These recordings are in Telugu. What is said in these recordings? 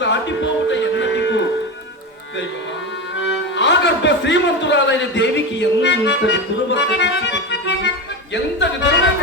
దాటిపోవుట ఎన్నటికు దైవమా ఆ గర్భ శ్రీమంతురాలైన దేవికి ఎంతటి దుర్వర్త ఎంతటి దుర్వర్త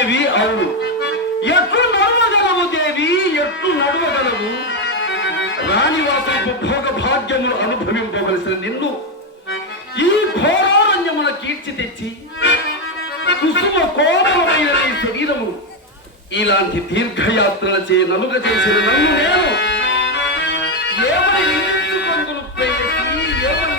దేవి అవును. ఎట్లు నడవగలవు దేవి, ఎట్లు నడవగలవు? రాణివాసపు భోగ భాగ్యములు అనుభవింపవలసిన నిన్ను ఈ ఘోరారణ్యమున కీర్చి తెచ్చి కుసుమ కోమలమైన నీ శరీరము ఇలాంటి తీర్థయాత్రలచే నలుగ చేసిన నన్ను నేను ఏమని నిలుచుకొందును ప్రేయసి, ఏమని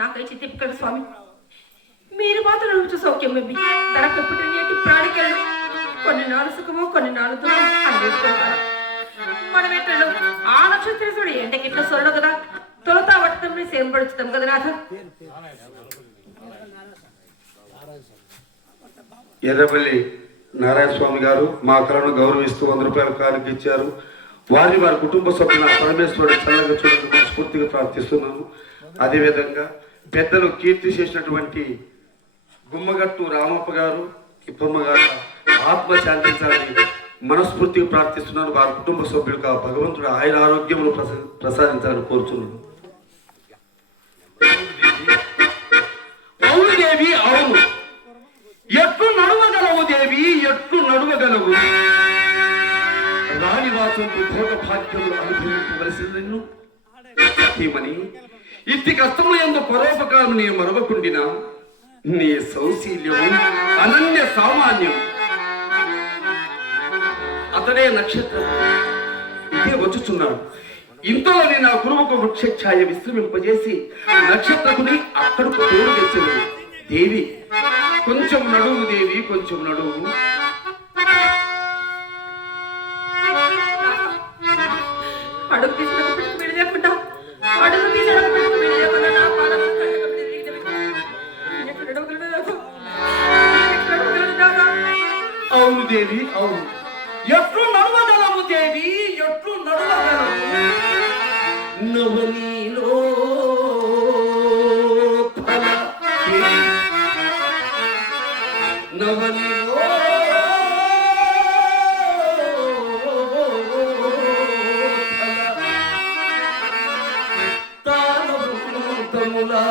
నాకై చిత్తిక్కడ స్వామి మీరు మాత్రం నుంచి సౌఖ్యం ఇవ్వి ధరకు పుట్టినటి ప్రాణికలు కొన్ని నాలుగు సుఖము కొన్ని నాలుగు అనుభవిస్తుంటారు మన వెంటలో ఆ నక్షత్రుడు ఎండకిట్ల సొరడు కదా తొలత వట్టంని సేంపడుచుతాం కదా నాథ. ఎర్రపల్లి నారాయణ స్వామి గారు మా కళను గౌరవిస్తూ 100 రూపాయల కానుక ఇచ్చారు. వారి కుటుంబ సభ్యుల పరమేశ్వరుడు చల్లగా చూడడానికి స్ఫూర్తిగా ప్రార్థిస్తున్నాను. అదేవిధంగా పెద్దలు కీర్తి చేసినటువంటి గుమ్మగట్టు రామప్ప గారు ఇప్పమ్మ గారు ఆత్మ శాంతించాలని మనస్ఫూర్తిగా ప్రార్థిస్తున్నాను. వారి కుటుంబ సభ్యులకు భగవంతుడు ఆయన ఆరోగ్యములు ప్రసాదించాలని కోరుతున్నాను. అవును దేవి అవును, ఎట్లు నడవగలవు దేవి, ఎట్లు నడవగలవు? రాణివాసంతో భోగ భాగ్యములు అనుభవించవలసిన నిన్ను సఖీమని ఇట్టి కష్టముల యందు పరోపకారం నీ మరవకుండినా నీ సౌశీల్యం అనన్య సామాన్యం. అతడే నక్షత్రం ఇదే వచ్చుచున్నాడు. ఇంతలోనే నా గురువుకు వృక్షఛాయ విశ్రమింపజేసి నక్షత్రకుని అక్కడకు తోడు తెచ్చింది. దేవి కొంచెం నడువు, దేవి కొంచెం నడువు. అడుగు తీసినప్పుడు పెళ్లి లేకుండా అడుగు తీసినప్పుడు పెళ్లి లేకుండా నా పాదం అవును దేవి, అవును. ఎట్లు నడవగలవు దేవి, ఎట్లు నడవగలవు? నవనీలో నవనీలో తాళములా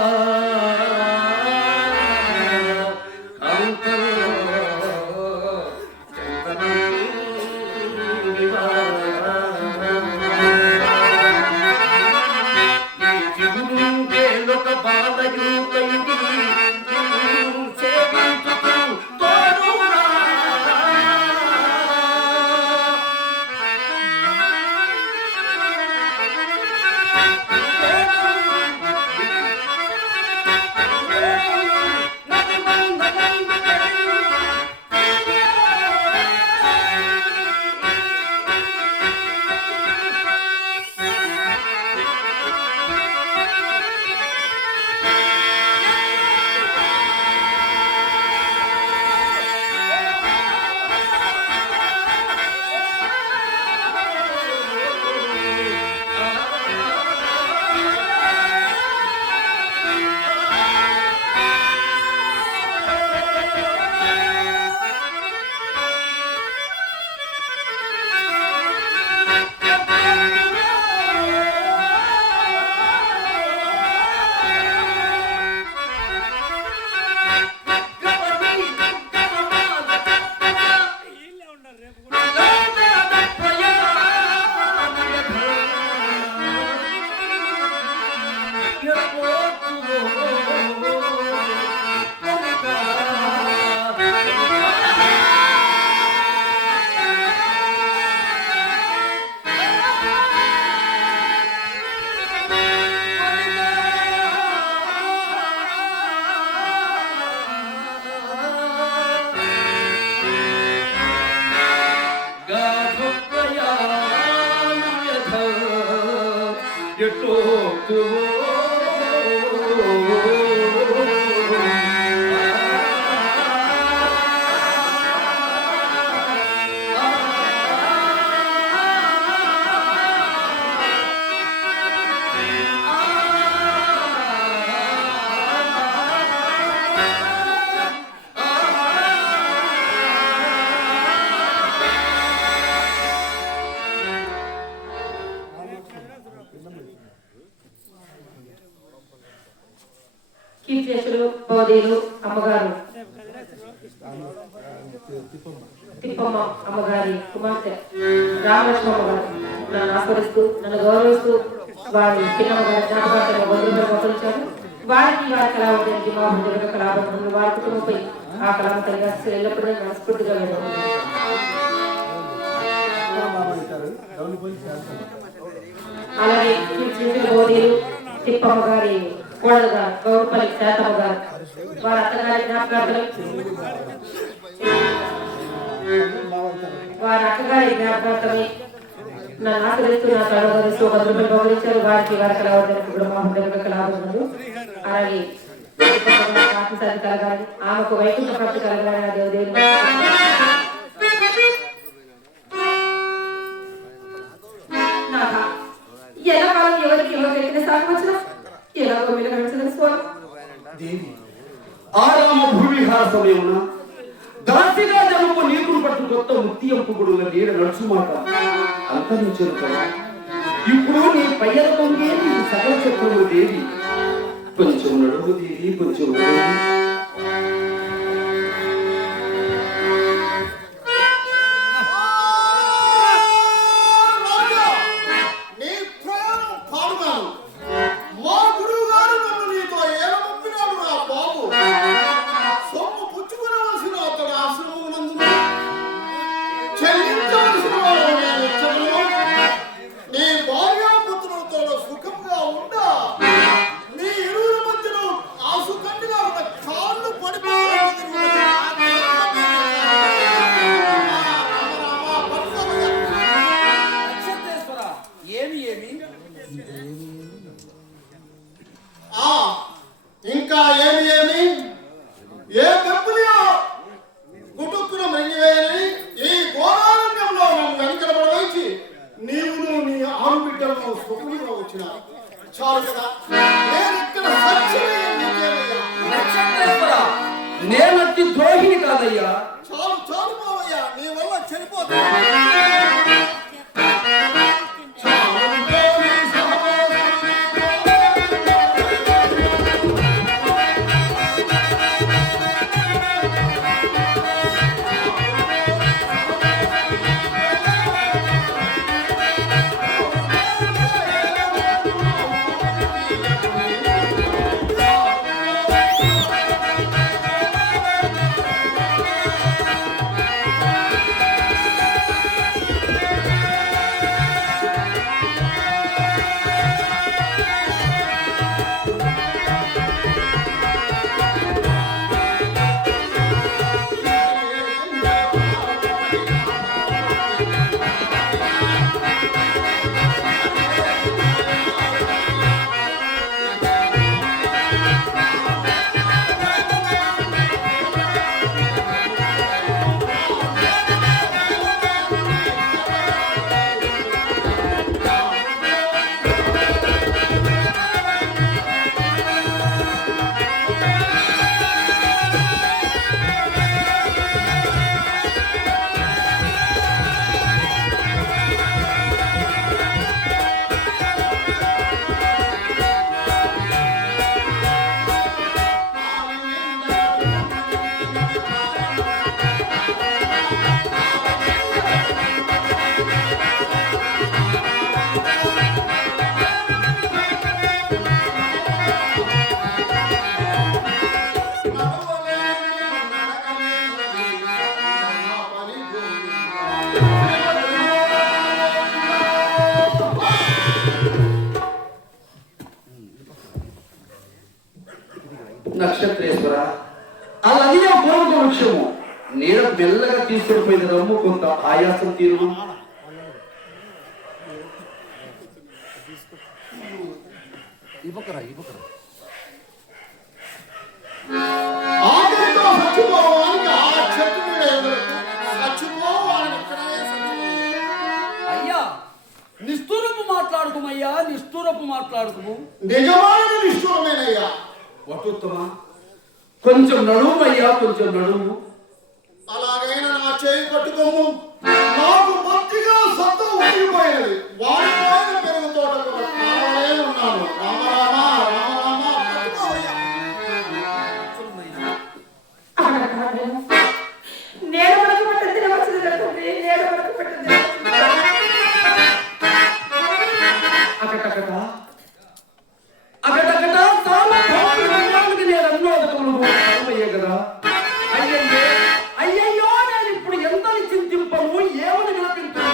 కీర్తిశేషులు బౌదీలు అమ్మగారు తిప్పమ్మ అమ్మగారి కుమార్తె రామలక్ష్మి అమ్మగారు నన్ను ఆస్వాదిస్తూ నన్ను గౌరవిస్తూ వారి పిల్లమ్మగారి జ్ఞాపకాలను వదిలిపై మొదలుచారు. వారికి వారి కళావంతులకి మా హృదయ కళాబంధువులు వారి కుటుంబంపై ఆ కళావంతులుగా ఎల్లప్పుడూ మనస్ఫూర్తిగా వెళ్ళారు. అలాగే కీర్తిశేషులు బౌదీలు తిప్పమ్మ గారి కోడలుగా గౌరపల్లి శాతమ్మ గారు వారి అత్తగారి జ్ఞాపకాలు వారి అక్కగారి జ్ఞాపకార్థమే నన్ను ఆశ్రయిస్తూ నా కళాగరిస్తూ 10 రూపాయలు గౌరవించారు. వారికి వారి కళావంతులకు కూడా మా హృదయ కళాబంధువులు అలాగే ఆత్మశాంతి కలగాలి, ఆమెకు వైకుంఠ ప్రాప్తి కలగాలి. ఆ దేవదేవుని ఎలా కాలం ఎవరికి ఎవరికైతే సాగవచ్చునా ఎలాగో మీరు నడుచుకుని స్వామి దేవి ఆరామ భూవిహార సమయమున దాసిగా జనము నీకును పట్టు కొత్త ముత్యంపు గుడుల నీడ నడుచుమాట అంతరించరు కదా. ఇప్పుడు నీ పయ్యల పొంగే నీకు సకల చెప్పను దేవి. కొంచెం నడువు దేవి, కొంచెం నడువు. నీ ప్రయాణం పాడుగాను నువ్వు సుఖంగా వచ్చినావు. చాలు కదా, నేను ఇక్కడ సత్యమయ్యా నీకేమయ్యా. నక్షత్రేశ్వర, నేనట్టి ద్రోహిని కాదయ్యా. చాలు చాలు మావయ్యా, నీ వల్ల చనిపోతా. నక్షత్రేశ్వర, అలాగే పూర్వక వృక్షము నీడ మెల్లగా తీసుకుపోయిన రమ్ము కొంత ఆయాసం తీరు. ఆఖరితో చచ్చిపోవడానికి ఆ చెట్టు మీద ఎదురుకు చచ్చిపోవాలని ఇక్కడే చచ్చిపోయాడు. అయ్యా, నిష్ఠూరపు మాట్లాడుకుమయ్యా, నిష్ఠూరపు మాట్లాడుకుము. నిజమైన నిష్ఠురమేనయ్యా. వటుత్తమా, కొంచెం నడుము అయ్యా, కొంచెం నడుము. అలాగైనా నా చేయి పట్టుకోము. నాకు భక్తిగా సత్తా ఉండిపోయినది. వాడిపోయిన పెరుగు తోటకు కావాలే ఉన్నాను. రామ రామ రామ రామ పట్టుకోవయ్యా. నేను మనకు పట్టది వచ్చింది తండ్రి, నేను మనకు పట్టది. అకటకట అకటకట సామర్థ్యానికి నేను అన్నోదకములు అయ్యే కదా. అయ్యయ్యో అయ్యయ్యో, నేను ఇప్పుడు ఎంతని చింతింపను, ఏమని విలపించను.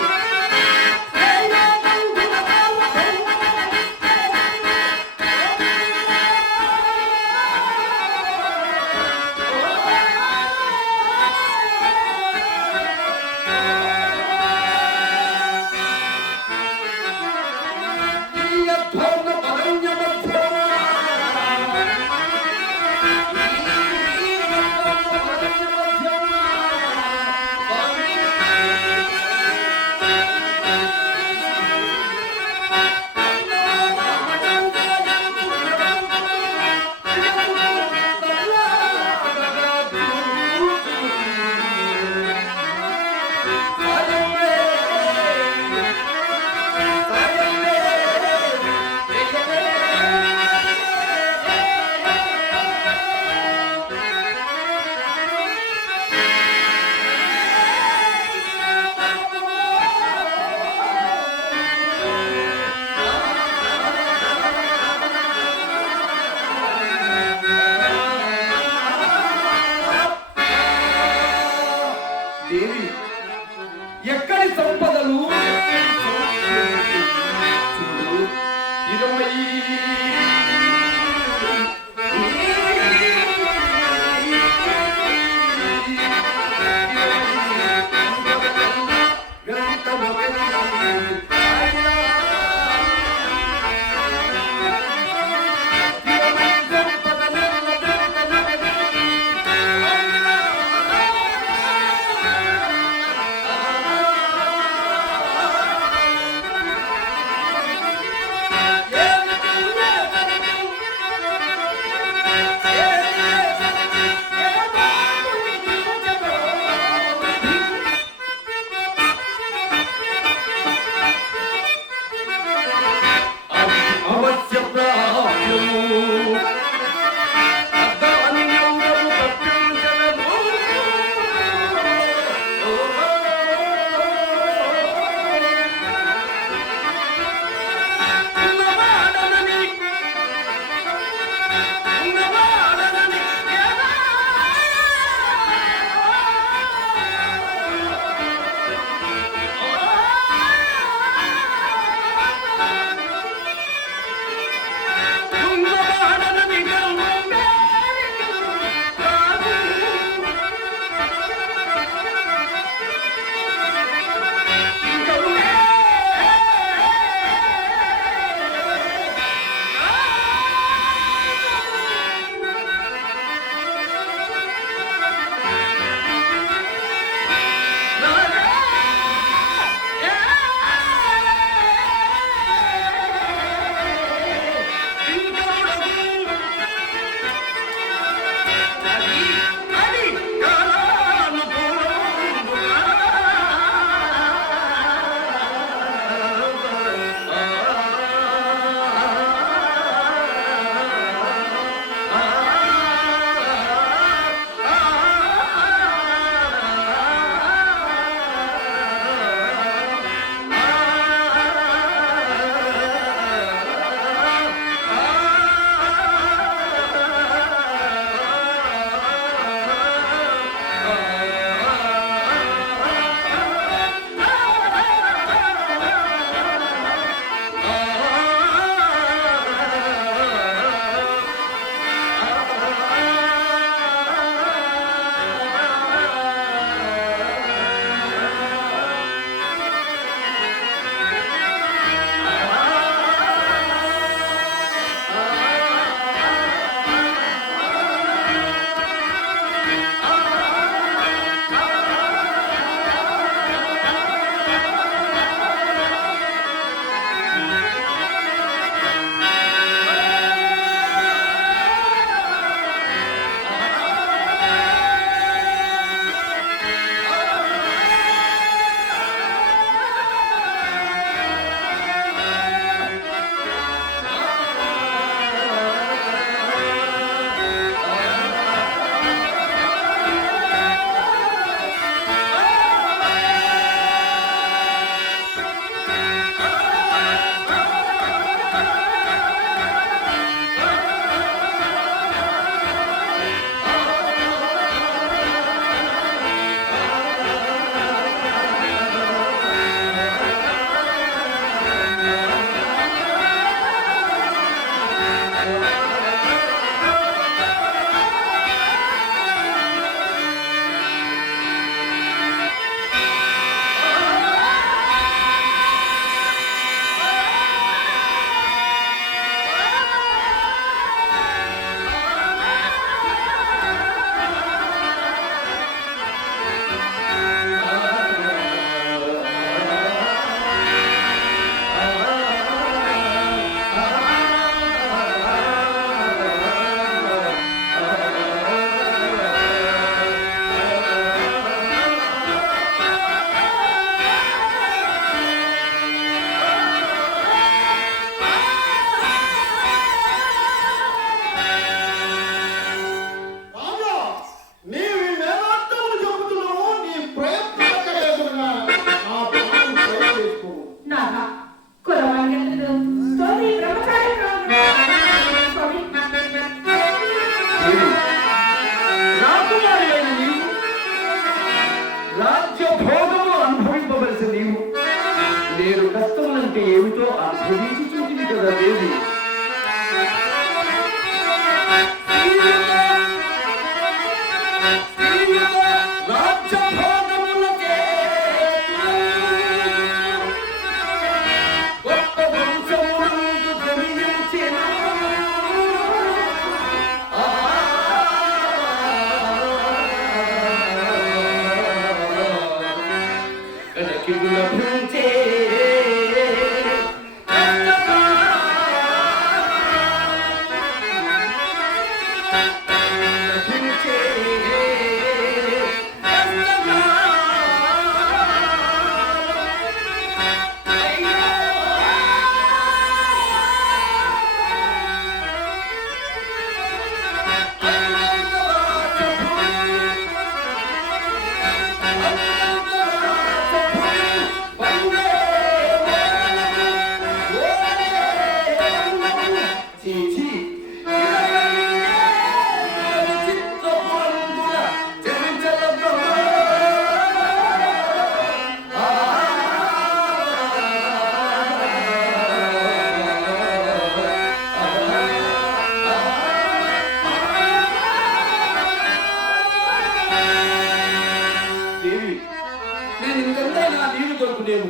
నేను కష్టములంటే ఏమిటో అనుభవించి చూసింది కదా దేవి.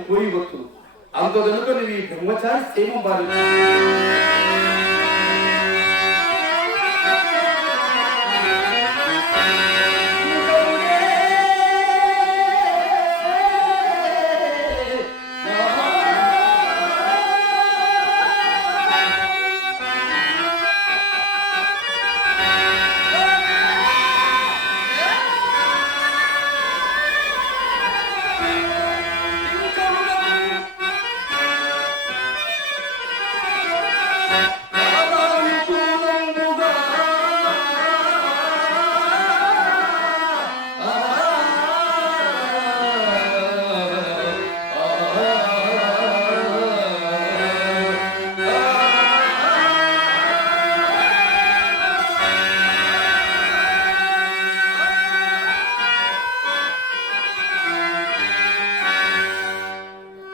పోయి వచ్చు అంత కనుక నువ్వు ఈ బ్రహ్మచారి సేమ బాధ